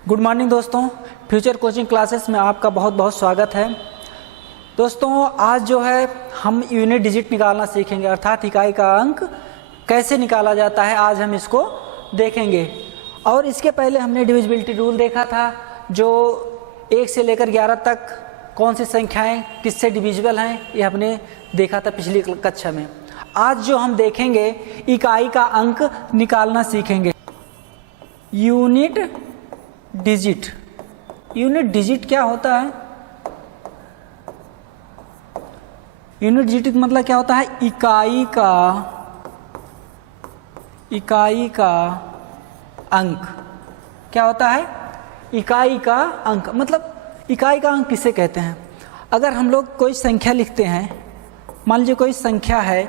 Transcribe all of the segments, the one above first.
Good morning दोस्तों, future coaching classes में आपका बहुत बहुत स्वागत है। दोस्तों आज जो है हम यूनिट डिजिट निकालना सीखेंगे, अर्थात इकाई का अंक कैसे निकाला जाता है, आज हम इसको देखेंगे। और इसके पहले हमने डिविजिबिलिटी रूल देखा था, जो 1 से लेकर 11 तक कौन सी संख्याएं किससे डिविजिबल हैं, ये हमने देखा था पिछली कक्षा में। आज जो हम देखेंगे इकाई का अंक निकालना सीखेंगे। यूनिट डिजिट, यूनिट डिजिट क्या होता है? यूनिट डिजिट मतलब क्या होता है? इकाई का अंक। क्या होता है? इकाई का अंक। मतलब इकाई का अंक किसे कहते हैं? अगर हम लोग कोई संख्या लिखते हैं, मान लीजिए कोई संख्या है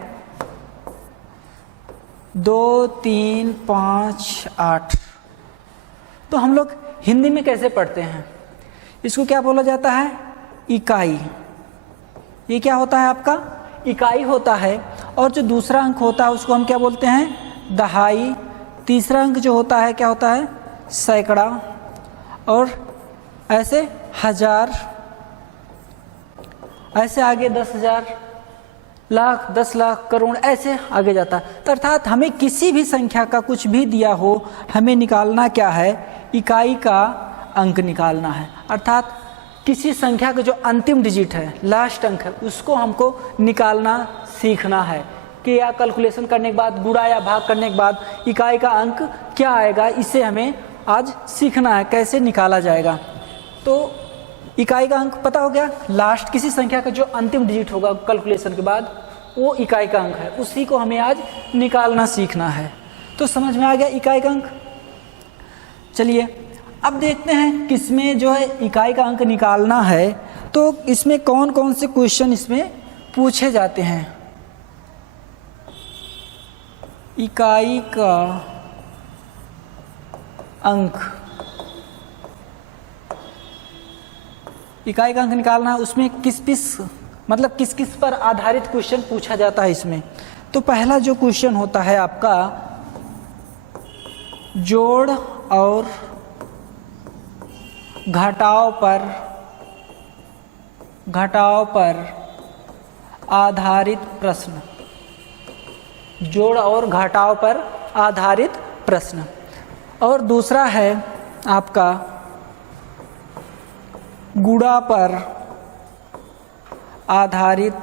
2, 3, 5, 8, तो हम लोग हिंदी में कैसे पढ़ते हैं? इसको क्या बोला जाता है? इकाई। ये क्या होता है आपका? इकाई होता है। और जो दूसरा अंक होता है उसको हम क्या बोलते हैं? दहाई। तीसरा अंक जो होता है क्या होता है? सैकड़ा। और ऐसे हजार, ऐसे आगे 10,000, लाख, 10 लाख, करोड़, ऐसे आगे जाता है। तो अर्थात हमें किसी भी संख्या का कुछ भी दिया हो, हमें निकालना क्या है? इकाई का अंक निकालना है। अर्थात किसी संख्या का जो अंतिम डिजिट है, लास्ट अंक है, उसको हमको निकालना सीखना है कि या कैलकुलेशन करने के बाद, गुणा या भाग करने के बाद इकाई का अंक क्या आएगा, इसे हमें आज सीखना है कैसे निकाला जाएगा। तो इकाई का अंक पता हो गया, लास्ट किसी संख्या का जो अंतिम डिजिट होगा कैलकुलेशन के बाद, वो इकाई का अंक है, उसी को हमें आज निकालना सीखना है। तो समझ में आ गया इकाई का अंक। चलिए अब देखते हैं किसमें जो है इकाई का अंक निकालना है, तो इसमें कौन कौन से क्वेश्चन इसमें पूछे जाते हैं। इकाई का अंक, इकाई का अंक निकालना है, उसमें किस किस पर आधारित क्वेश्चन पूछा जाता है इसमें। तो पहला जो क्वेश्चन होता है आपका, जोड़ और घटाव पर आधारित प्रश्न। जोड़ और घटाव पर आधारित प्रश्न। और दूसरा है आपका गुणा पर आधारित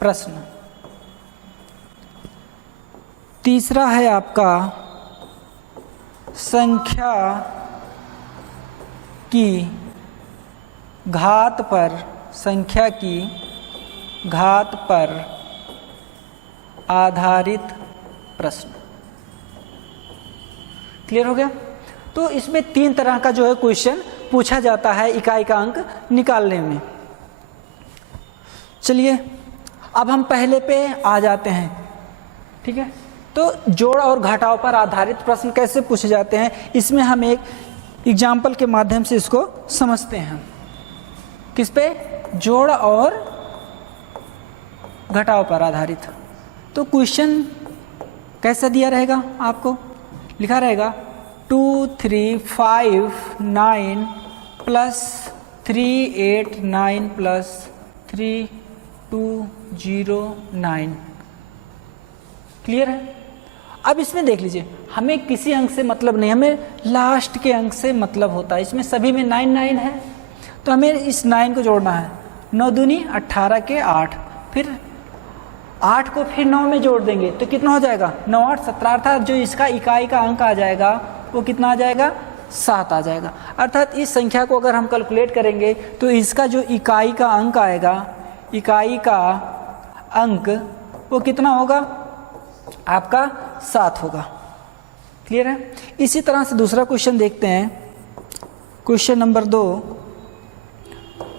प्रश्न। तीसरा है आपका संख्या की घात पर आधारित प्रश्न। क्लियर हो गया? तो इसमें 3 तरह का जो है क्वेश्चन पूछा जाता है इकाई का अंक निकालने में। चलिए अब हम पहले पे आ जाते हैं, ठीक है। तो जोड़ और घटाव पर आधारित प्रश्न कैसे पूछे जाते हैं, इसमें हम एक एग्जाम्पल के माध्यम से इसको समझते हैं। किस पे? जोड़ और घटाव पर आधारित। तो क्वेश्चन कैसा दिया रहेगा? आपको लिखा रहेगा 2, 3, 5, 9 प्लस 3, 8, 9 प्लस 3, 2, 0, 9। क्लियर है? अब इसमें देख लीजिए, हमें किसी अंक से मतलब नहीं, हमें लास्ट के अंक से मतलब होता है। इसमें सभी में 9 9 है, तो हमें इस 9 को जोड़ना है। 9 दूनी 18 के 8, फिर 8 को फिर 9 में जोड़ देंगे तो कितना हो जाएगा? 9 8 17। अर्थात जो इसका इकाई का अंक आ जाएगा वो कितना आ जाएगा? 7 आ जाएगा। अर्थात इस संख्या को अगर हम कैलकुलेट करेंगे तो इसका जो इकाई का अंक आएगा, इकाई का अंक वो कितना होगा? आपका 7 होगा। क्लियर है? इसी तरह से दूसरा क्वेश्चन देखते हैं। क्वेश्चन नंबर 2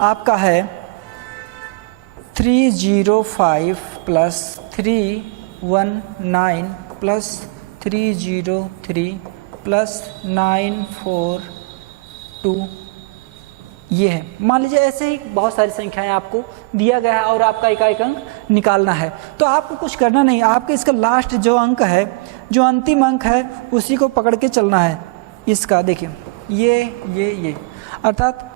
आपका है 305 प्लस 319 प्लस 303 प्लस 942। ये है। मान लीजिए ऐसे ही बहुत सारी संख्याएं आपको दिया गया है और आपका इकाई अंक निकालना है, तो आपको कुछ करना नहीं, आपके इसका लास्ट जो अंक है, जो अंतिम अंक है, उसी को पकड़ के चलना है। इसका देखिए ये अर्थात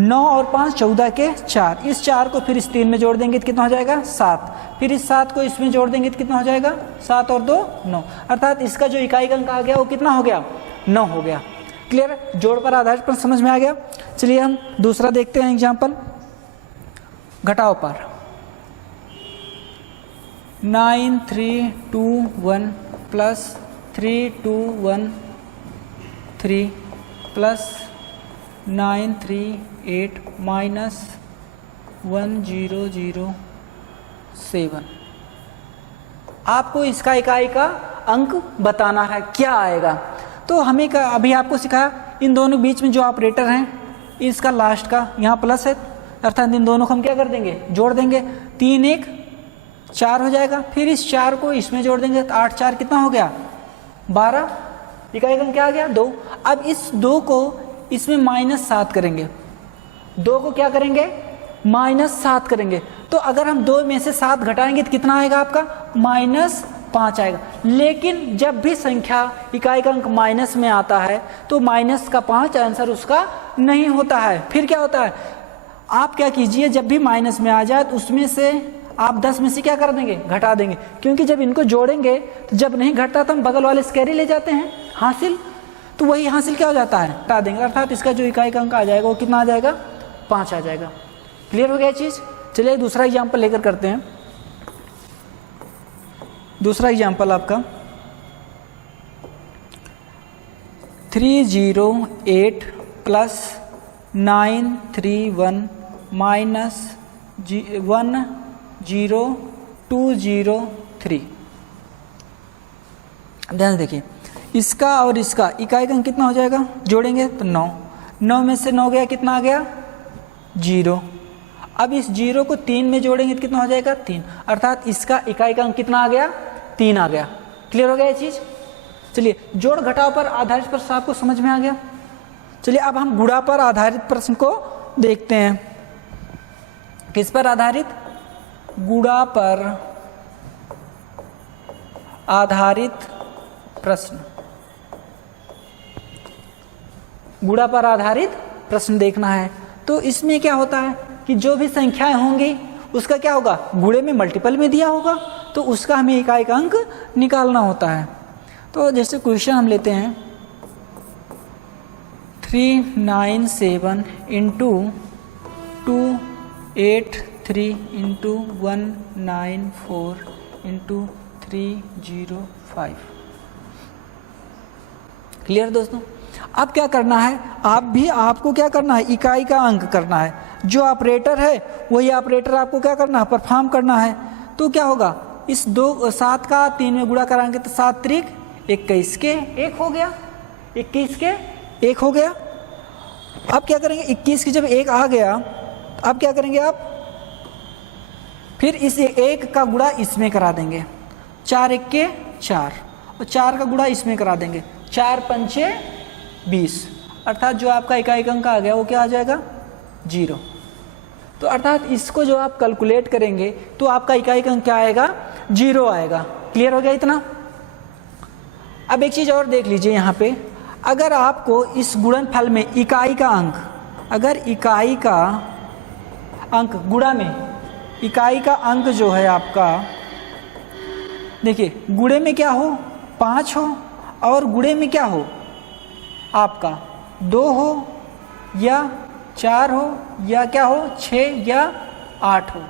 9 और 5 14 के 4, इस 4 को फिर इस 3 में जोड़ देंगे तो कितना हो जाएगा 7, फिर इस 7 को इसमें जोड़ देंगे तो कितना हो जाएगा 7 और 2 9, अर्थात इसका जो इकाई अंक आ गया वो कितना हो गया 9 हो गया। क्लियर, जोड़ पर आधारित पर समझ में आ गया। चलिए हम दूसरा देखते हैं एग्जाम्पल, घटाओ पर 9 3 2 1 प्लस 3 2 1 3 प्लस 9 3 8 माइनस 1 0 0 7। आपको इसका इकाई का अंक बताना है, क्या आएगा। तो हमें अभी आपको सिखाया इन दोनों बीच में जो ऑपरेटर हैं, इसका लास्ट का यहाँ प्लस है, अर्थात इन दोनों को हम क्या कर देंगे जोड़ देंगे, 3 1 4 हो जाएगा, फिर इस 4 को इसमें जोड़ देंगे तो 8 4 कितना हो गया 12, इकाई अंक क्या आ गया 2। अब इस 2 को इसमें -7 करेंगे, 2 को क्या करेंगे -7 करेंगे, तो अगर हम 2 में से 7 घटाएंगे तो कितना आएगा आपका -5 आएगा। लेकिन जब भी संख्या इकाई का अंक माइनस में आता है तो -5 आंसर उसका नहीं होता है। फिर क्या होता है, आप क्या कीजिए, जब भी माइनस में आ जाए तो उसमें से आप 10 में से क्या कर देंगे घटा देंगे, क्योंकि जब इनको जोड़ेंगे तो जब नहीं घटता तो हम बगल वाले स्केरी ले जाते हैं हासिल, तो वही हासिल क्या हो जाता है हटा देंगे, अर्थात इसका जो इकाई का अंक आ जाएगा वो कितना आ जाएगा 5 आ जाएगा। क्लियर हो गया चीज़। चलिए दूसरा एग्जाम्पल लेकर करते हैं। दूसरा एग्जाम्पल आपका 308 प्लस 931 माइनस 10203। ध्यान से देखिए, इसका और इसका इकाई का अंक कितना हो जाएगा, जोड़ेंगे तो 9, 9 में से 9 गया कितना आ गया 0। अब इस 0 को 3 में जोड़ेंगे तो कितना हो जाएगा 3, अर्थात इसका इकाई का अंक कितना आ गया 3 आ गया। क्लियर हो गया ये चीज़। चलिए जोड़ घटाव पर आधारित प्रश्न आपको समझ में आ गया। चलिए अब हम गुणा पर आधारित प्रश्न को देखते हैं। किस पर आधारित, गुणा पर आधारित प्रश्न, गुणा पर आधारित प्रश्न देखना है। तो इसमें क्या होता है कि जो भी संख्याएं होंगी उसका क्या होगा, गुणे में मल्टीपल में दिया होगा तो उसका हमें इकाई का अंक निकालना होता है। तो जैसे क्वेश्चन हम लेते हैं 397 इंटू 283 इंटू 194 इंटू 305। क्लियर दोस्तों। अब क्या करना है, आपको क्या करना है, इकाई का अंक करना है। जो ऑपरेटर है वही ऑपरेटर आपको क्या करना है, परफॉर्म करना है। तो क्या होगा, इस 7 का 3 में गुणा कराएंगे तो 7 त्रिक 21 के 1 हो गया, 21 के 1 हो गया। अब क्या करेंगे, 21 की जब 1 आ गया अब क्या करेंगे आप, फिर इस 1 का गुणा इसमें करा देंगे, 4 1 के 4 और 4 का गुणा इसमें करा देंगे, 4 पंचे 20, अर्थात जो आपका इकाई अंक आ गया वो क्या आ जाएगा 0। तो अर्थात इसको जो आप कैलकुलेट करेंगे तो आपका इकाई अंक क्या आएगा 0 आएगा। क्लियर हो गया इतना। अब एक चीज़ और देख लीजिए यहाँ पे, अगर आपको इस गुणनफल में इकाई का अंक, अगर इकाई का अंक गुणा में इकाई का अंक जो है आपका, देखिए गुणे में क्या हो 5 हो और गुणे में क्या हो आपका 2 हो या 4 हो या क्या हो 6 या 8 हो,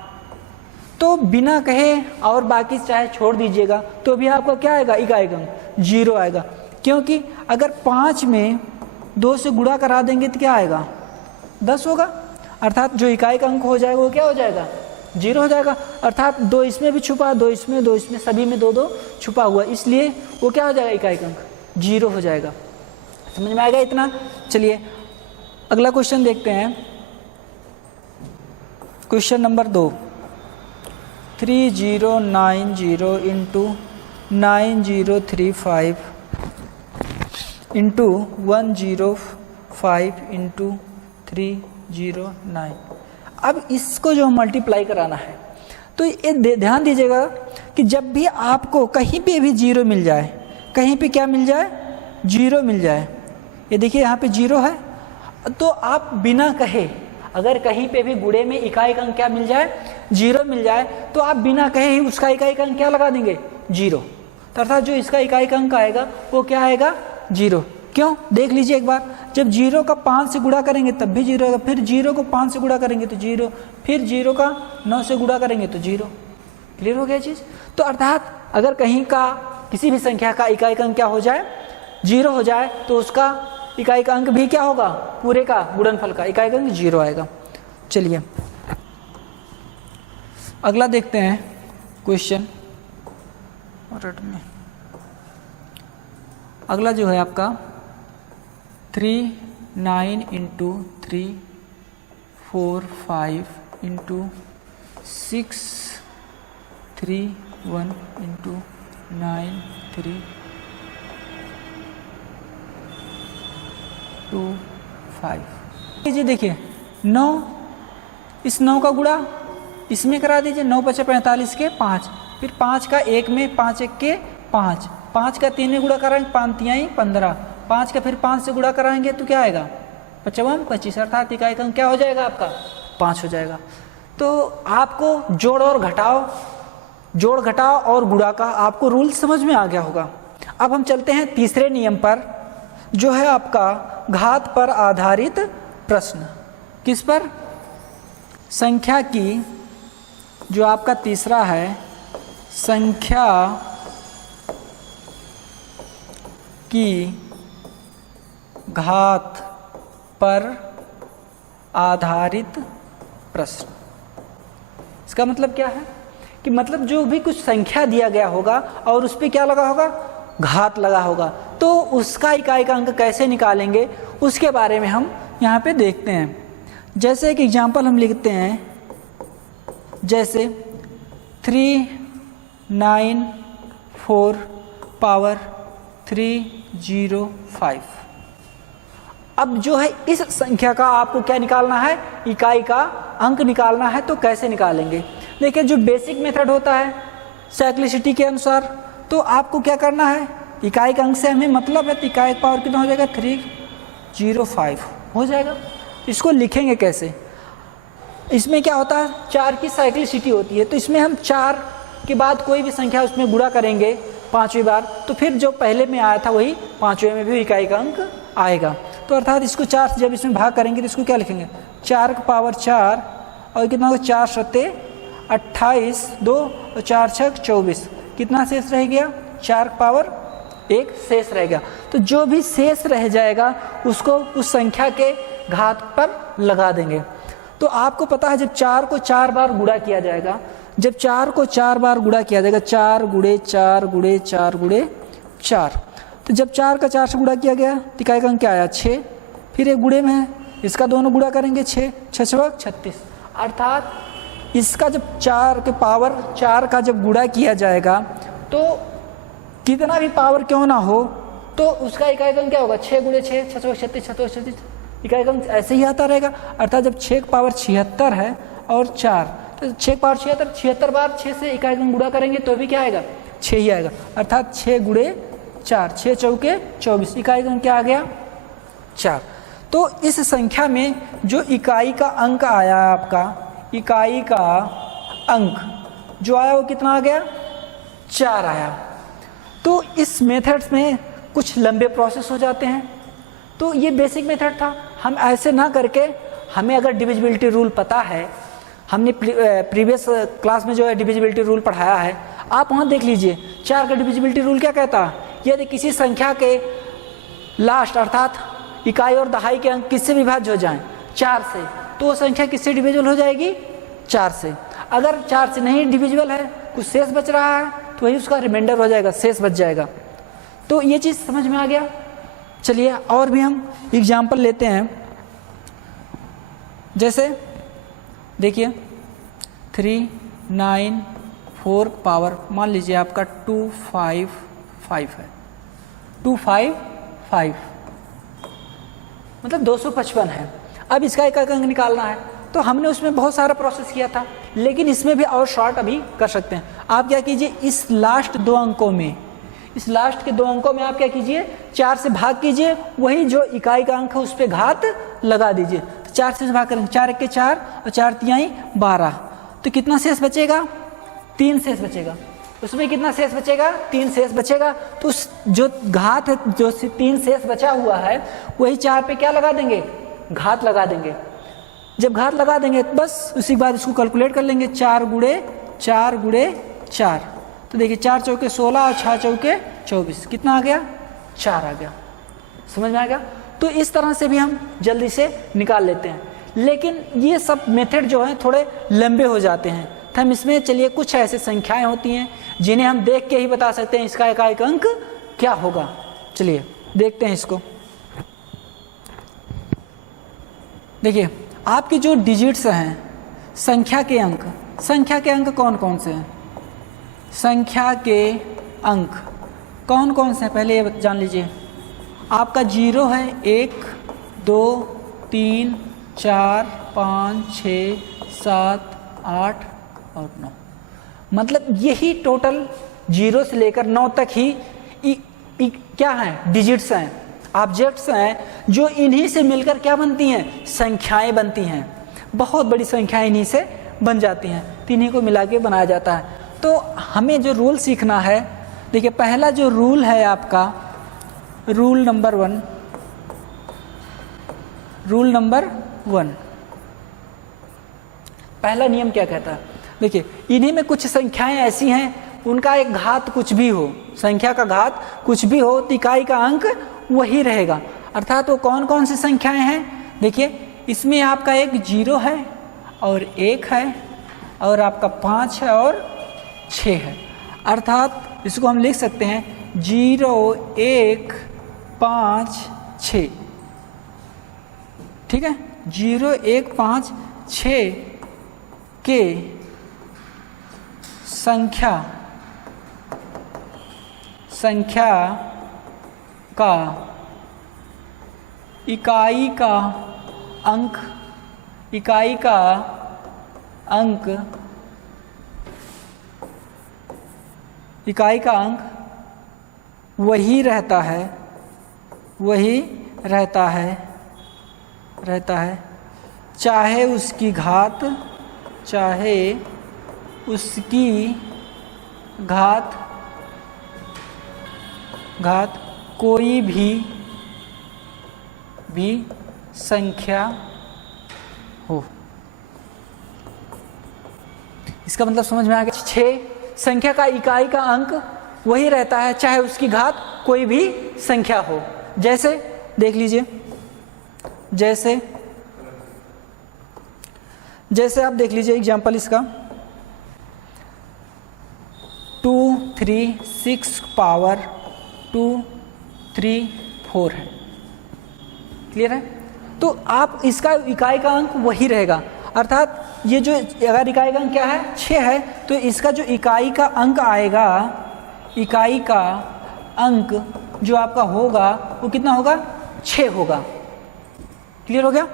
तो बिना कहे और बाकी चाहे छोड़ दीजिएगा तो भी आपका क्या आएगा, इकाई अंक 0 आएगा। क्योंकि अगर 5 में 2 से गुणा करा देंगे तो क्या आएगा 10 होगा, अर्थात जो इकाई का अंक हो जाएगा वो क्या हो जाएगा 0 हो जाएगा। अर्थात 2 इसमें भी छुपा, 2 इसमें, 2 इसमें, सभी में 2 2 छुपा हुआ, इसलिए वो क्या हो जाएगा, इकाई का अंक 0 हो जाएगा। समझ में आएगा इतना। चलिए अगला क्वेश्चन देखते हैं, question number 2, 3090 into 9035 into 105 into 309। अब इसको जो मल्टीप्लाई कराना है तो ये ध्यान दीजिएगा कि जब भी आपको कहीं पे भी 0 मिल जाए, कहीं पे क्या मिल जाए जीरो मिल जाए, ये देखिए यहाँ पे जीरो है, तो आप बिना कहे अगर कहीं पे भी गुणे में इकाई का अंक क्या मिल जाए, जीरो मिल जाए, तो आप बिना कहे ही उसका इकाई का अंक क्या लगा देंगे, जीरो। तो अर्थात जो इसका इकाई का अंक आएगा वो क्या आएगा, जीरो। क्यों, देख लीजिए एक बार, जब जीरो का 5 से गुणा करेंगे तब भी जीरो आएगा, फिर जीरो को 5 से गुणा करेंगे तो जीरो, फिर जीरो का 9 से गुणा करेंगे तो जीरो। क्लियर हो गया चीज़। तो अर्थात अगर कहीं का किसी भी संख्या का इकाई का अंक क्या हो जाए, जीरो हो जाए, तो उसका इकाई का अंक भी क्या होगा, पूरे का गुणनफल का इकाई का अंक जीरो आएगा। चलिए अगला देखते हैं क्वेश्चन। अगला जो है आपका 3 9 इंटू 3 4 5 इंटू 6 3 1 इंटू 9 3 2 5। जी देखिए 9, इस 9 का गुणा इसमें करा दीजिए, 9 × 5 = 45 के 5, फिर 5 का 1 में 5 × 1 के 5, 5 का 3 में गुणा कराएंगे 5 × 3 = 15, 5 का फिर 5 से गुणा कराएंगे तो क्या आएगा, 5 × 25, अर्थात इकाई का अंक क्या हो जाएगा आपका, 5 हो जाएगा। तो आपको जोड़ घटाव और गुणा का आपको रूल समझ में आ गया होगा। अब हम चलते हैं तीसरे नियम पर, जो है आपका घात पर आधारित प्रश्न। किस पर, संख्या की, जो आपका तीसरा है, संख्या की घात पर आधारित प्रश्न। इसका मतलब क्या है कि मतलब जो भी कुछ संख्या दिया गया होगा और उस पर क्या लगा होगा, घात लगा होगा, तो उसका इकाई का अंक कैसे निकालेंगे उसके बारे में हम यहाँ पे देखते हैं। जैसे एक एग्जाम्पल हम लिखते हैं, जैसे 3 9 4 पावर 305। अब जो है इस संख्या का आपको क्या निकालना है, इकाई का अंक निकालना है। तो कैसे निकालेंगे, देखिए जो बेसिक मेथड होता है साइक्लिसिटी के अनुसार, तो आपको क्या करना है, इकाई का अंक से हमें मतलब है, तो इकाई का पावर कितना हो जाएगा, 305 हो जाएगा। इसको लिखेंगे कैसे, इसमें क्या होता है, 4 की साइक्लिसिटी होती है, तो इसमें हम 4 के बाद कोई भी संख्या उसमें गुणा करेंगे 5वीं बार, तो फिर जो पहले में आया था वही 5वें में भी इकाई का अंक आएगा। तो अर्थात इसको 4 से जब इसमें भाग करेंगे तो इसको क्या लिखेंगे, 4 का पावर 4 और कितना होगा, 4 सत्ते 28, 2 और 4 छक 24, कितना शेष रह गया, 4 का पावर 1 शेष रह गया। तो जो भी शेष रह जाएगा उसको उस संख्या के घात पर लगा देंगे। तो आपको पता है जब 4 को 4 बार गुणा किया जाएगा, जब 4 को 4 बार गुणा किया जाएगा, 4 गुणे 4 गुणे 4 गुणे 4, तो जब 4 का 4 से गुणा किया गया तो इकाई का अंक क्या आया, 6। फिर एक गुणे में है, इसका दोनों गुणा करेंगे 6 6 36, अर्थात इसका जब 4 के पावर 4 का जब गुणा किया जाएगा तो कितना भी पावर क्यों ना हो तो उसका इकाई का अंक क्या होगा, 6 गुणे 6 6 36 36, इकाई का अंक ऐसे ही आता रहेगा। अर्थात जब 6 का पावर 76 है और 4, तो 6 पावर 76 बार 6 से इकाई का अंक गुणा करेंगे तो भी क्या आएगा, 6 ही आएगा। अर्थात 6 गुणे 4, 6 चौके 24, इकाई का अंक क्या आ गया, 4। तो इस संख्या में जो इकाई का अंक आया आपका, इकाई का अंक जो आया वो कितना आ गया, 4 आया। तो इस मेथड्स में कुछ लंबे प्रोसेस हो जाते हैं, तो ये बेसिक मेथड था। हम ऐसे ना करके, हमें अगर डिविजिबिलिटी रूल पता है, हमने प्रीवियस क्लास में जो है डिविजिबिलिटी रूल पढ़ाया है, आप वहाँ देख लीजिए 4 का डिविजिबिलिटी रूल क्या कहता है, यदि किसी संख्या के लास्ट अर्थात इकाई और दहाई के अंक किससे विभाज्य हो जाएं, 4 से, तो वो संख्या किससे डिविजिबल हो जाएगी, 4 से। अगर 4 से नहीं डिविजिबल है, कुछ शेष बच रहा है, तो वही उसका रिमाइंडर हो जाएगा, शेष बच जाएगा। तो ये चीज़ समझ में आ गया। चलिए और भी हम एग्जाम्पल लेते हैं। जैसे देखिए 3 9 4 पावर, मान लीजिए आपका 255 है, 255 मतलब 255 है। अब इसका एक अंक निकालना है, तो हमने उसमें बहुत सारा प्रोसेस किया था, लेकिन इसमें भी और शॉर्ट अभी कर सकते हैं। आप क्या कीजिए, इस लास्ट 2 अंकों में इस लास्ट के 2 अंकों में आप क्या कीजिए, 4 से भाग कीजिए, वही जो इकाई का अंक है उस पर घात लगा दीजिए। तो 4 से भाग करेंगे, 4 1 के 4 और 4 तिहाई 12, तो कितना शेष बचेगा, 3 शेष बचेगा। उसमें कितना शेष बचेगा, 3 शेष बचेगा। तो उस जो घात है, जो 3 शेष बचा हुआ है, वही 4 पे क्या लगा देंगे, घात लगा देंगे। जब घात लगा देंगे तो बस उसी के बाद इसको कैलकुलेट कर लेंगे, 4 गुणे 4, तो देखिए 4 चौके 16 और 6 चौके 24, कितना आ गया, 4 आ गया। समझ में आ गया। तो इस तरह से भी हम जल्दी से निकाल लेते हैं, लेकिन ये सब मेथड जो हैं थोड़े लंबे हो जाते हैं। तो हम इसमें चलिए कुछ ऐसे संख्याएं होती हैं जिन्हें हम देख के ही बता सकते हैं इसका इकाई का अंक क्या होगा। चलिए देखते हैं इसको। देखिए आपकी जो डिजिट्स हैं, संख्या के अंक कौन कौन से हैं, संख्या के अंक कौन कौन से हैं, पहले ये जान लीजिए। आपका 0 है, 1 2 3 4 5 6 7 8 और 9, मतलब यही टोटल 0 से लेकर 9 तक ही क्या है, डिजिट्स हैं, ऑब्जेक्ट्स हैं, जो इन्हीं से मिलकर क्या बनती हैं, संख्याएं बनती हैं। बहुत बड़ी संख्याएं इन्हीं से बन जाती हैं, तो इन्हीं को मिला के बनाया जाता है। तो हमें जो रूल सीखना है, देखिए पहला जो रूल है आपका, रूल नंबर 1, पहला नियम क्या कहता है, देखिए इन्हीं में कुछ संख्याएं ऐसी हैं उनका एक घात कुछ भी हो, संख्या का घात कुछ भी हो तो इकाई का अंक वही रहेगा। अर्थात वो कौन कौन सी संख्याएं हैं, देखिए इसमें आपका एक 0 है और 1 है और आपका 5 है और 6 है। अर्थात इसको हम लिख सकते हैं 0 1 5 6, ठीक है। 0 1 5 6 के संख्या का इकाई का अंक वही रहता है, चाहे उसकी घात कोई भी संख्या हो। इसका मतलब समझ में आ गया। 6 संख्या का इकाई का अंक वही रहता है चाहे उसकी घात कोई भी संख्या हो। जैसे देख लीजिए, जैसे आप देख लीजिए एग्जाम्पल इसका 2 3 6 पावर 2 3 4 है, क्लियर है। तो आप इसका इकाई का अंक वही रहेगा, अर्थात ये जो अगर इकाई का अंक क्या है 6 है तो इसका जो इकाई का अंक आएगा, इकाई का अंक जो आपका होगा वो कितना होगा, 6 होगा। क्लियर हो गया।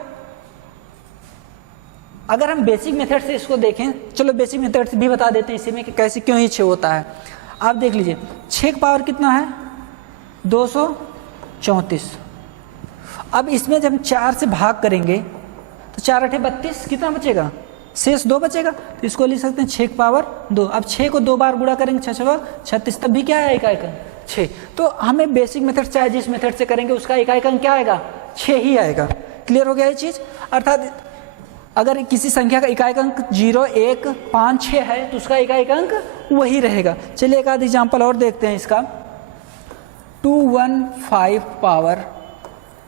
अगर हम बेसिक मेथड से इसको देखें, चलो बेसिक मेथड से भी बता देते हैं इसी में कि कैसे क्यों ही 6 होता है। आप देख लीजिए 6 का पावर कितना है 234। अब इसमें जब हम 4 से भाग करेंगे तो 4 8 32, कितना बचेगा, शेष 2 बचेगा। तो इसको लिख सकते हैं 6 की पावर 2। अब 6 को 2 बार गुणा करेंगे 6 6 36, तब भी क्या है इकाई का 6। तो हमें बेसिक मेथड चाहे जिस मेथड से करेंगे उसका इकाई का क्या आएगा, 6 ही आएगा। क्लियर हो गया ये चीज़। अर्थात अगर किसी संख्या का इकाई का अंक 0 1 5 6 है तो उसका इकाई का अंक वही रहेगा। चलिए एक आध एग्जाम्पल और देखते हैं इसका। 215 पावर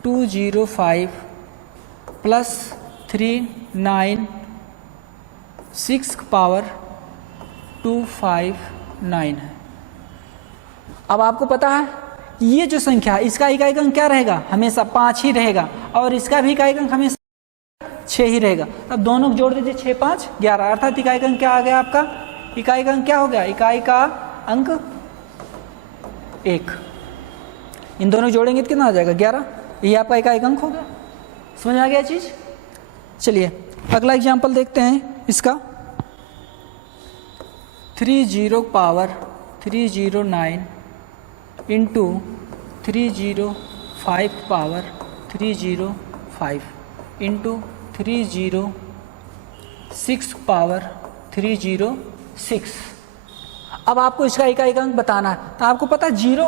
205 प्लस 396 पावर 259 है। अब आपको पता है ये जो संख्या इसका इकाई का अंक क्या रहेगा, हमेशा 5 ही रहेगा, और इसका भी इकाई का अंक हमेशा 6 ही रहेगा। अब दोनों को जोड़ दीजिए 6 5 11, अर्थात इकाई का अंक क्या आ गया आपका, इकाई का अंक क्या हो गया, इकाई का अंक 1। इन दोनों जोड़ेंगे तो कितना आ जाएगा 11, ये आपका इकाई का अंक हो गया। समझ आ गया चीज। चलिए अगला एग्जांपल देखते हैं इसका। 30 power 309 into 305 power 305 into 306 power 306। अब आपको इसका इकाई अंक बताना है। तो आपको पता है जीरो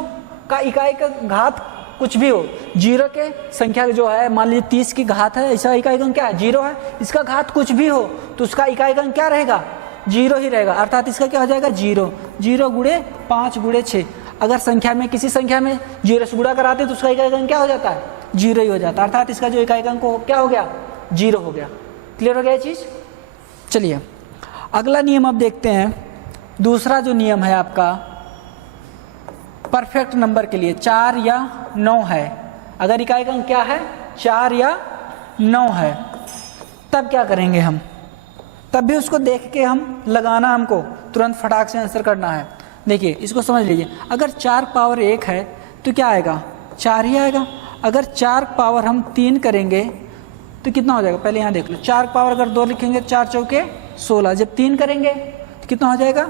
का इकाई का घात कुछ भी हो, जीरो के संख्या जो है, मान लीजिए 30 की घात है, इसका इकाई अंक क्या है, जीरो है। इसका घात कुछ भी हो तो उसका इकाई अंक क्या रहेगा, जीरो ही रहेगा। अर्थात इसका क्या हो जाएगा, जीरो। जीरो गुणे 5 गुणे 6। अगर संख्या में किसी संख्या में जीरो से गुणा कराते तो उसका इकाई अंक क्या हो जाता है, जीरो ही हो जाता है। अर्थात इसका जो इकाई अंक क्या हो गया, जीरो हो गया। क्लियर हो गया ये चीज़। चलिए अगला नियम अब देखते हैं। दूसरा जो नियम है आपका परफेक्ट नंबर के लिए 4 या 9 है। अगर इकाई अंक क्या है, 4 या 9 है, तब क्या करेंगे हम, तब भी उसको देख के हम लगाना, हमको तुरंत फटाक से आंसर करना है। देखिए इसको समझ लीजिए, अगर 4 पावर 1 है तो क्या आएगा, 4 ही आएगा। अगर 4 पावर हम 3 करेंगे तो कितना हो जाएगा, पहले यहाँ देख लो। 4 पावर अगर 2 लिखेंगे, 4 चौके 16, जब 3 करेंगे तो कितना हो जाएगा,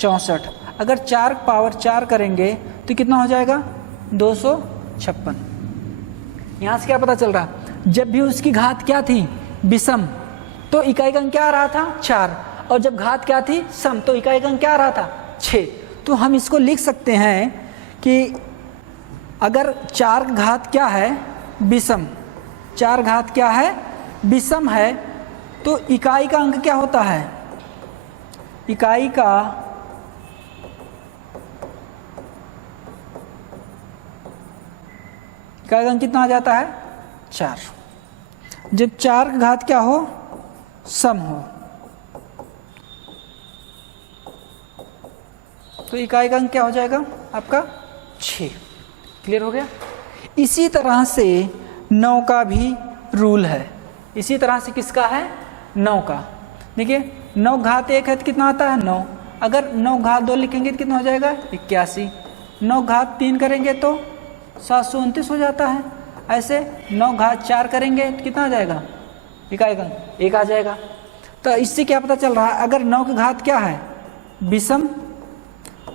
64। अगर 4 पावर 4 करेंगे तो कितना हो जाएगा, 256। यहाँ से क्या पता चल रहा, जब भी उसकी घात क्या थी, विषम, तो इकाई अंक क्या आ रहा था, 4। और जब घात क्या थी, सम, तो इकाई अंक क्या आ रहा था, 6। तो हम इसको लिख सकते हैं कि अगर 4 घात क्या है, विषम, 4 घात क्या है, विषम है, तो इकाई का अंक क्या होता है, इकाई का अंक कितना आ जाता है, 4। जब 4 का घात क्या हो, सम हो, तो इकाई का अंक क्या हो जाएगा आपका, 6। क्लियर हो गया। इसी तरह से 9 का भी रूल है। इसी तरह से किसका है, 9 का। देखिए 9 घात 1 है तो कितना आता है, 9। अगर 9 घात 2 लिखेंगे तो कितना हो जाएगा, 81। 9 घात 3 करेंगे तो 729 हो जाता है। ऐसे 9 घात 4 करेंगे तो कितना आ जाएगा, इकाई अंक 1 आ जाएगा। तो इससे क्या पता चल रहा है, अगर 9 की घात क्या है, विषम,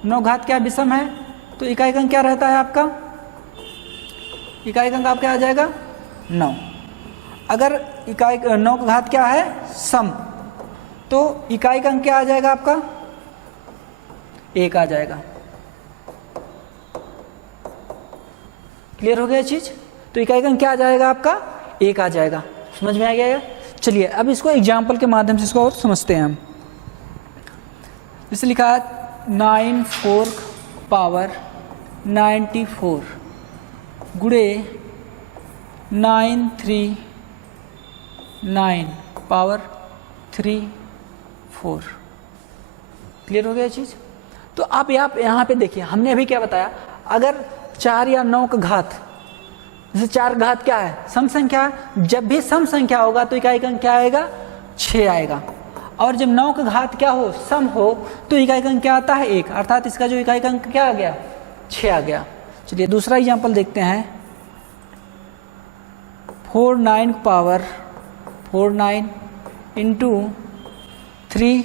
9 घात क्या विषम है, तो इकाई अंक क्या रहता है आपका, इकाई अंक आपका आ जाएगा 9। अगर इकाई 9 का घात क्या है, सम, तो इकाई अंक क्या आ जाएगा आपका, 1 आ जाएगा। क्लियर हो गया चीज। तो इकाई अंक क्या आ जाएगा आपका, 1 आ जाएगा। समझ में आ गया। चलिए अब इसको एग्जाम्पल के माध्यम से इसको और समझते हैं हम। जैसे लिखा है 9 4 पावर 94 गुणे 9 3 9 पावर 3 4। क्लियर हो गया चीज़। तो आप यहाँ पे देखिए, हमने अभी क्या बताया, अगर 4 या 9 का घात, जैसे 4 घात क्या है, सम संख्या है, जब भी सम संख्या होगा तो इकाई अंक क्या आएगा, 6 आएगा। और जब 9 का घात क्या हो, सम हो, तो इकाई अंक क्या आता है, 1। अर्थात इसका जो इकाई अंक क्या आ गया, 6 आ गया। चलिए दूसरा एग्जाम्पल देखते हैं। 4 9 पावर 4 9 इंटू 3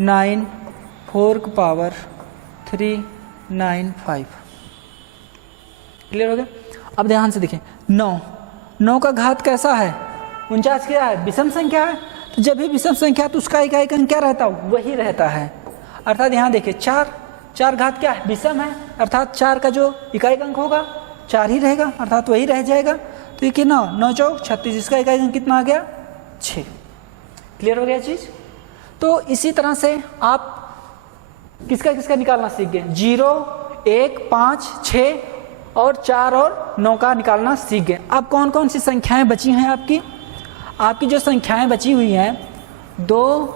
9 4 का पावर 3 9 5। क्लियर हो गया। अब ध्यान से देखें, 9 का घात कैसा है, 49 क्या है, विषम संख्या है। तो जब भी विषम संख्या तो उसका इकाई अंक क्या रहता है, वही रहता है। अर्थात यहाँ देखिए 4 घात क्या है, विषम है, अर्थात 4 का जो इकाई अंक होगा 4 ही रहेगा, अर्थात वही रह जाएगा। तो ये कि 9 चौक 36, इसका इकाई अंक कितना आ गया, 6। क्लियर हो गया चीज। तो इसी तरह से आप किसका किसका निकालना सीख गए, 0 1 5 6 और 4 और 9 का निकालना सीख गए। अब कौन कौन सी संख्याएं बची हैं आपकी जो संख्याएं बची हुई हैं 2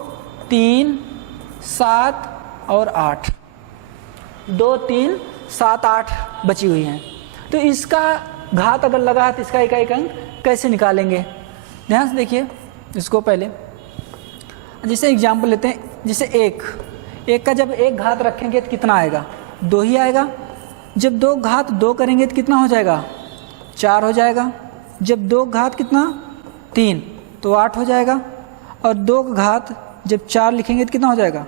3 7 और 8, 2 3 7 8 बची हुई हैं। तो इसका घात अगर लगा है तो इसका इकाई अंक कैसे निकालेंगे, ध्यान से देखिए इसको। पहले जैसे एग्जाम्पल लेते हैं, जैसे 1 का जब 1 घात रखेंगे तो कितना आएगा, 2 ही आएगा। जब 2 घात 2 करेंगे तो कितना हो जाएगा, 4 हो जाएगा। जब 2 घात कितना 3 तो 8 हो जाएगा। और 2 घात जब 4 लिखेंगे तो कितना हो जाएगा,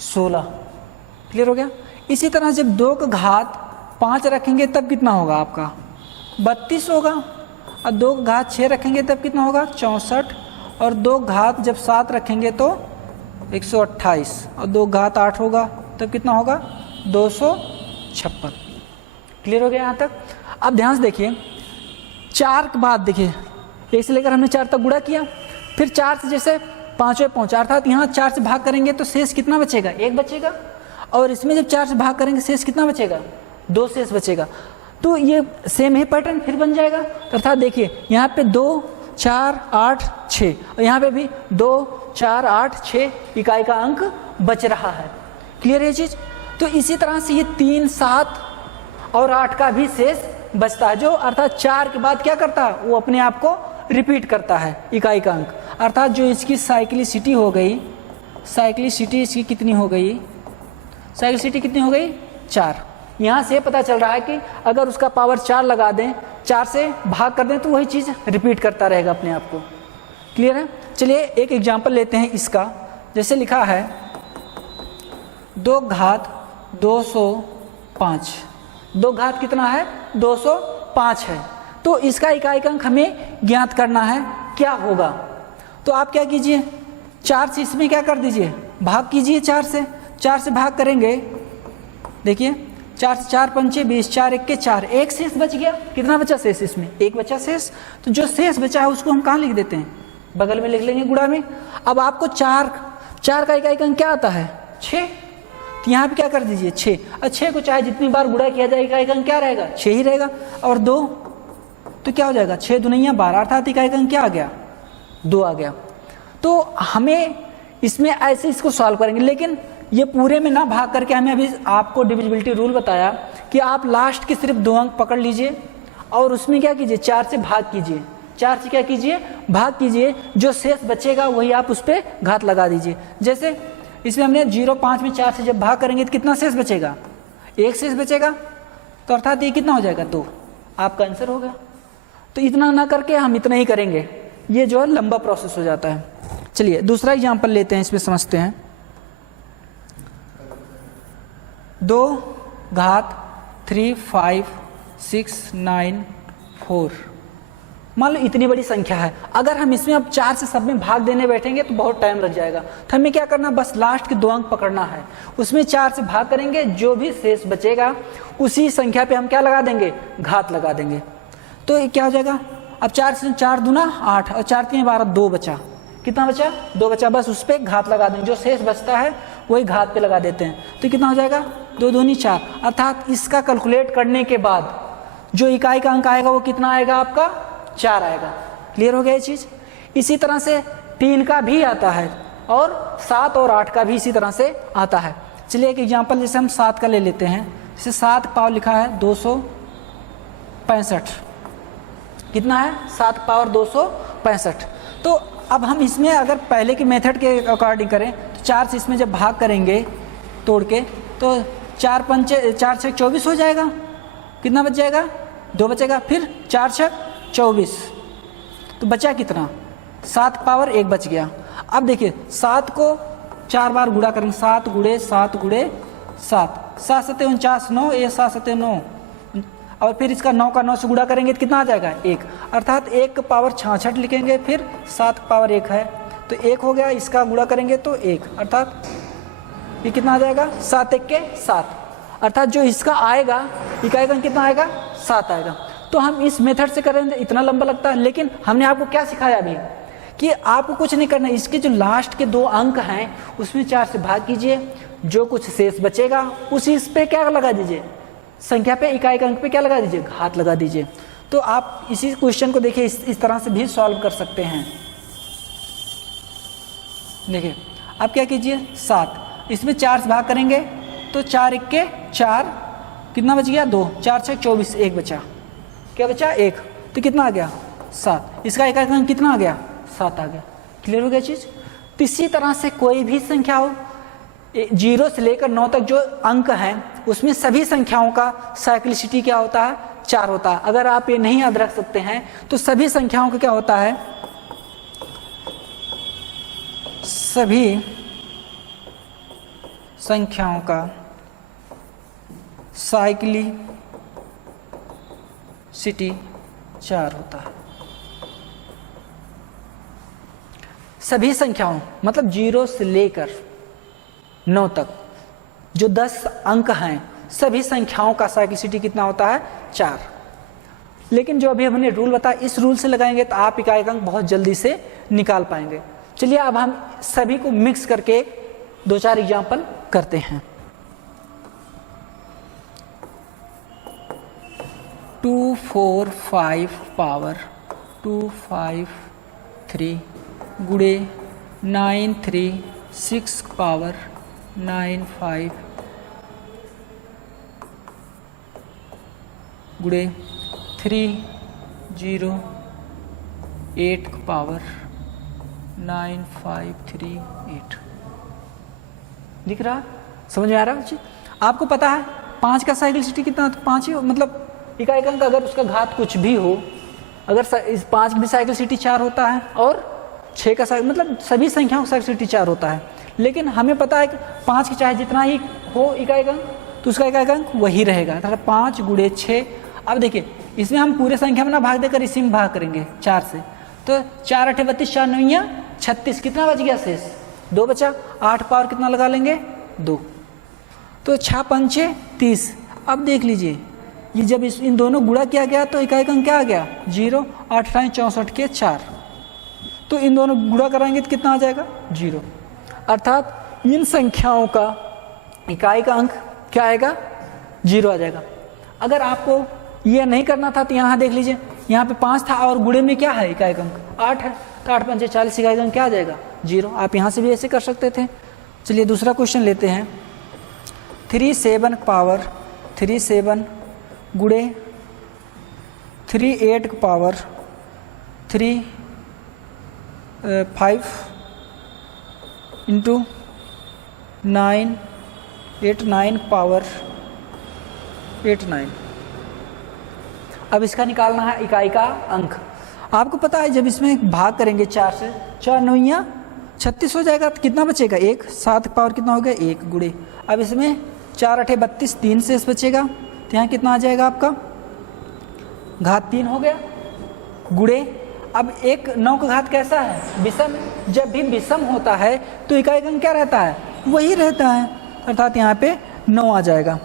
16। क्लियर हो गया। इसी तरह जब 2 का घात 5 रखेंगे तब कितना होगा आपका 32 होगा, और 2 का घात 6 रखेंगे तब कितना होगा 64, और 2 घात जब 7 रखेंगे तो 128, और 2 घात 8 होगा तब कितना होगा 256। क्लियर हो गया यहाँ तक। अब ध्यान से देखिए 4 के बाद देखिए 1 से लेकर हमने 4 तक गुणा किया, फिर 4 से जैसे 5वें पहुँचा, अर्थात यहाँ 4 से भाग करेंगे तो शेष कितना बचेगा 1 बचेगा, और इसमें जब 4 से भाग करेंगे शेष कितना बचेगा 2 शेष बचेगा। तो ये सेम ही पैटर्न फिर बन जाएगा। अर्थात देखिए यहाँ पे 2 4 8 6, और यहाँ पे भी 2 4 8 6 इकाई का अंक बच रहा है। क्लियर है चीज। तो इसी तरह से ये 3 7 और 8 का भी शेष बचता है, जो अर्थात 4 के बाद क्या करता है वो अपने आप को रिपीट करता है इकाई का अंक। अर्थात जो इसकी साइक्लिसिटी हो गई, साइक्लिसिटी इसकी कितनी हो गई, साइक्लिसिटी कितनी हो गई 4। यहाँ से पता चल रहा है कि अगर उसका पावर 4 लगा दें, 4 से भाग कर दें तो वही चीज़ रिपीट करता रहेगा अपने आप को। क्लियर है। चलिए एक एग्जांपल लेते हैं इसका। जैसे लिखा है 2 घात 205, 2 घात कितना है 205 है, तो इसका इकाई का अंक हमें ज्ञात करना है क्या होगा। तो आप क्या कीजिए 4 से इसमें क्या कर दीजिए भाग कीजिए, 4 से भाग करेंगे, देखिए 4 से 4 पंचे 20, 4 1 के 4, 1 शेष बच गया। कितना बचा शेष इसमें 1 बचा शेष। तो जो शेष बचा है उसको हम कहाँ लिख देते हैं बगल में लिख लेंगे गुणा में। अब आपको 4 का इकाई का अंक क्या आता है 6, तो यहाँ पे क्या कर दीजिए 6, और 6 को चाहे जितनी बार गुणा किया जाए इकाई का अंक क्या रहेगा 6 ही रहेगा, और 2 तो क्या हो जाएगा 6 दूनिया 12, अर्थात इकाई का अंक क्या आ गया 2 आ गया। तो हमें इसमें ऐसे इसको सॉल्व करेंगे, लेकिन ये पूरे में ना भाग करके हमें अभी आपको डिविजिबिलिटी रूल बताया कि आप लास्ट के सिर्फ 2 अंक पकड़ लीजिए और उसमें क्या कीजिए 4 से भाग कीजिए, 4 से क्या कीजिए भाग कीजिए, जो शेष बचेगा वही आप उस पर घात लगा दीजिए। जैसे इसमें हमने 0.5 में 4 से जब भाग करेंगे तो कितना शेष बचेगा 1 शेष बचेगा, तो अर्थात ये कितना हो जाएगा 2, आपका आंसर होगा। तो इतना ना करके हम इतना ही करेंगे, ये जो है लंबा प्रोसेस हो जाता है। चलिए दूसरा एग्जाम्पल लेते हैं, इसमें समझते हैं। 2 घात 3 5 6 9 4, मान लो इतनी बड़ी संख्या है। अगर हम इसमें अब 4 से सब में भाग देने बैठेंगे तो बहुत टाइम लग जाएगा, तो हमें क्या करना बस लास्ट के 2 अंक पकड़ना है, उसमें 4 से भाग करेंगे, जो भी शेष बचेगा उसी संख्या पे हम क्या लगा देंगे घात लगा देंगे। तो क्या हो जाएगा अब 4 से 4 दूना 8 और 4 3 12, 2 बचा, कितना बचा 2 बचा, बस उस पर घात लगा देंगे, जो शेष बचता है वही घात पे लगा देते हैं। तो कितना हो जाएगा 2 दूनी 4, अर्थात इसका कैलकुलेट करने के बाद जो इकाई का अंक आएगा वो कितना आएगा आपका 4 आएगा। क्लियर हो गया ये चीज। इसी तरह से 3 का भी आता है और 7 और 8 का भी इसी तरह से आता है। चलिए एक एग्जांपल जैसे हम 7 का ले लेते हैं। जैसे 7 पावर लिखा है 265, कितना है 7 पावर 265। तो अब हम इसमें अगर पहले के मेथड के अकॉर्डिंग करें तो 4 से इसमें जब भाग करेंगे तोड़ के तो 4 पंचे 4 6 24 हो जाएगा, कितना बच जाएगा 2 बचेगा, फिर 4 6 24, तो बचा कितना 7 पावर 1 बच गया। अब देखिए 7 को 4 बार गुणा करेंगे, 7 गुणे 7 गुणे 7, 7 7 49, 9 ये 7 7 9, और फिर इसका 9 का 9 से गुणा करेंगे तो कितना आ जाएगा 1, अर्थात 1 का पावर 66 लिखेंगे, फिर 7 पावर 1 है तो 1 हो गया, इसका गुणा करेंगे तो 1, अर्थात ये कितना आ जाएगा 7 1 के 7, अर्थात जो इसका आएगा इकाई का कितना आएगा 7 आएगा। तो हम इस मेथड से करेंगे, इतना लंबा लगता है, लेकिन हमने आपको क्या सिखाया अभी कि आपको कुछ नहीं करना, इसके जो लास्ट के 2 अंक हैं उसमें 4 से भाग कीजिए, जो कुछ शेष बचेगा उसी इस पे क्या लगा दीजिए संख्या पे इकाई का अंक पे क्या लगा दीजिए घात लगा दीजिए। तो आप इसी क्वेश्चन को देखिए इस तरह से भी सॉल्व कर सकते हैं। देखिए आप क्या कीजिए 7, इसमें 4 से भाग करेंगे तो 4 1 के 4, कितना बच गया 2, 4 6 24, 1 बचा, क्या बचा 1, तो कितना आ गया 7, इसका इकाई का अंक कितना आ गया 7 आ गया। क्लियर हो गया चीज। तो इसी तरह से कोई भी संख्या हो 0 से लेकर 9 तक जो अंक हैं उसमें सभी संख्याओं का साइक्लिसिटी क्या होता है 4 होता है। अगर आप ये नहीं याद रख सकते हैं तो सभी संख्याओं का क्या होता है, सभी संख्याओं का साइक्लिसिटी 4 होता है। सभी संख्याओं मतलब 0 से लेकर 9 तक जो 10 अंक हैं, सभी संख्याओं का साइक्लिसिटी कितना होता है? 4। लेकिन जो अभी हमने रूल बताया, इस रूल से लगाएंगे तो आप इकाई अंक बहुत जल्दी से निकाल पाएंगे। चलिए अब हम सभी को मिक्स करके 2-4 एग्जाम्पल करते हैं। 2 4 5 पावर 2 5 3 गुणे 9 3 6 पावर 9 5 गुणे 3 0 8 पावर 9 5 3 8। दिख रहा? समझ में आ रहा है? आपको पता है 5 का साइक्लिसिटी कितना? 5 ही, मतलब इकाई अंक अगर उसका घात कुछ भी हो, अगर इस 5 की भी साइक्लिसिटी 4 होता है और 6 का मतलब सभी संख्याओं का साइक्लिसिटी 4 होता है। लेकिन हमें पता है कि 5 की चाहे जितना ही हो इकाई अंक तो उसका इकाई अंक वही रहेगा, मतलब 5 गुणे 6। अब देखिए इसमें हम पूरे संख्या में ना भाग देकर इसी में भाग करेंगे 4 से, तो 4 8 32 4 9 36, कितना बच गया? शेष 2 बचा। 8 पावर कितना लगा लेंगे? 2, तो 6 5 30। अब देख लीजिए ये जब इन दोनों गुणा किया गया तो इकाई अंक क्या आ गया? 0। 8 8 64 के 4, तो इन दोनों गुणा कराएंगे तो कितना आ जाएगा? 0। अर्थात इन संख्याओं का इकाई का अंक क्या आएगा? 0 आ जाएगा। अगर आपको ये नहीं करना था तो यहाँ देख लीजिए, यहाँ पे 5 था और गुणे में क्या है? इकाई अंक 8 है, तो 8 5 40, इकाई अंक क्या आ जाएगा? 0। आप यहाँ से भी ऐसे कर सकते थे। चलिए दूसरा क्वेश्चन लेते हैं। 3 7 पावर 3 7 गुणे 3 8 पावर 3 5 इंटू 9 8 9 पावर 8 9। अब इसका निकालना है इकाई का अंक। आपको पता है जब इसमें भाग करेंगे 4 से, 4 9 36 हो जाएगा, तो कितना बचेगा? 1। 7 पावर कितना हो गया? 1 गुणे। अब इसमें 4 8 32 3 से बचेगा, तो यहाँ कितना आ जाएगा आपका? घात 3 हो गया गुणे। अब एक 9 का घात कैसा है? विषम। जब भी विषम होता है तो इकाई अंक क्या रहता है? वही रहता है, अर्थात यहाँ पे 9 आ जाएगा।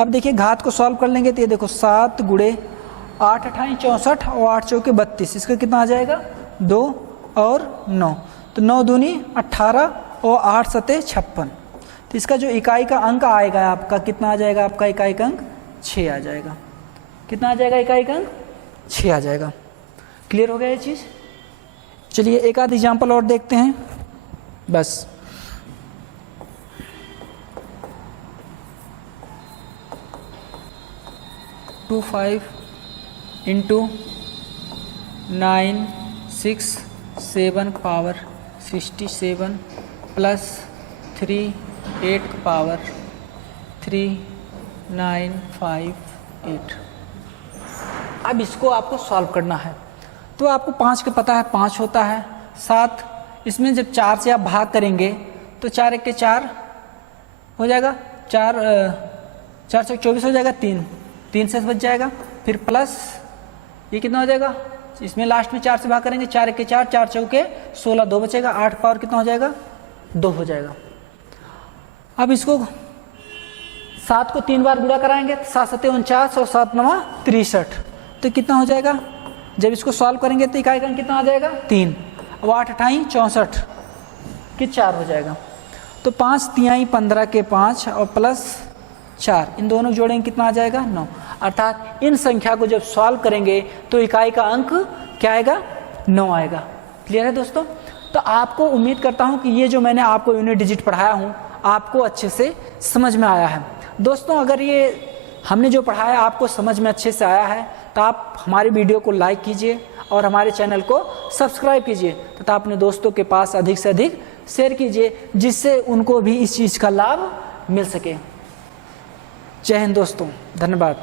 अब देखिए घात को सॉल्व कर लेंगे तो ये देखो 7 गुणे 8 8 64 और 8 चौके 32, इसका कितना आ जाएगा? 2 और 9, तो 9 दूनी 18 और 8 सते 56। तो इसका जो इकाई का अंक आएगा आपका कितना आ जाएगा? आपका इकाई का अंक 6 आ जाएगा। कितना आ जाएगा? इकाई का अंक 6 आ जाएगा। क्लियर हो गया ये चीज़? चलिए एक आध एग्जाम्पल और देखते हैं बस। Two 5 into 9 6 7 power 67 plus 3 8 power 3 9 5 8। अब इसको आपको सॉल्व करना है। तो आपको 5 का पता है 5 होता है, 7 इसमें जब 4 से आप भाग करेंगे तो 4 1 के 4 हो जाएगा, 4 4 से 24 हो जाएगा, 3 से बच जाएगा, फिर प्लस ये कितना हो जाएगा? इसमें लास्ट में 4 से भाग करेंगे, 4 1 के 4 4 चौके 16, 2 बचेगा, 8 पावर कितना हो जाएगा? 2 हो जाएगा। अब इसको 7 को 3 बार गुणा कराएंगे, 7 7 49 और 7 9 63, तो कितना हो जाएगा? जब इसको सॉल्व करेंगे तो इकाई अंक कितना आ जाएगा? 3। अब 8 8 64 कि 4 हो जाएगा, तो 5 3 15 के 5 और प्लस 4, इन दोनों जोड़ेंगे कितना आ जाएगा? 9। अर्थात इन संख्या को जब सॉल्व करेंगे तो इकाई का अंक क्या आएगा? 9 आएगा। क्लियर है दोस्तों? तो आपको उम्मीद करता हूं कि ये जो मैंने आपको यूनिट डिजिट पढ़ाया हूं आपको अच्छे से समझ में आया है। दोस्तों अगर ये हमने जो पढ़ाया आपको समझ में अच्छे से आया है तो आप हमारे वीडियो को लाइक कीजिए और हमारे चैनल को सब्सक्राइब कीजिए तथा अपने दोस्तों के पास अधिक से अधिक शेयर कीजिए, जिससे उनको भी इस चीज़ का लाभ मिल सके। जय हिंद दोस्तों, धन्यवाद।